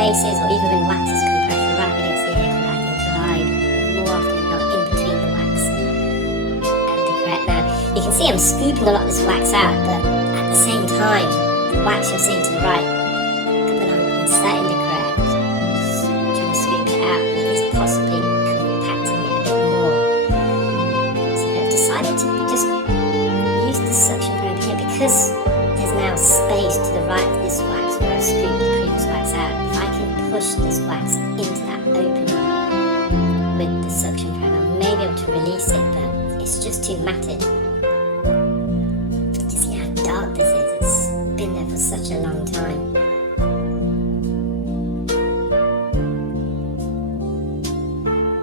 spaces, or even when wax is compressed right against the ear canal, I can glide more often than not in between the wax and the correct. Now, you can see I'm scooping a lot of this wax out, but at the same time, the wax you're seeing to the right, when I'm inserting the correct, trying to scoop it out, it is possibly compacting it a bit more. So I've decided to just use the suction probe here because there's now space to the right of this wax where I've scooped the previous wax out. If I can push this wax into that opening with the suction probe, I may be able to release it, but it's just too matted. You see how dark this is? It's been there for such a long time.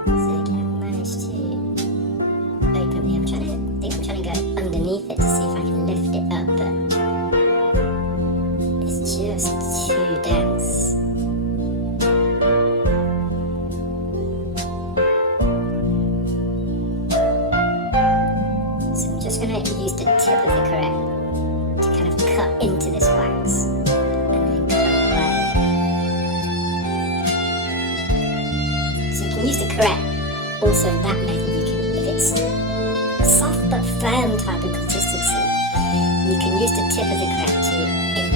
So again, I've managed to open it. I'm trying to go underneath it to see if I can lift it up, but it's just too dense. So I'm just going to use the tip of the correct to kind of cut into this wax and then cut away. So you can use the correct also in that method. You can, if it's a soft but firm type of consistency, you can use the tip of the correct to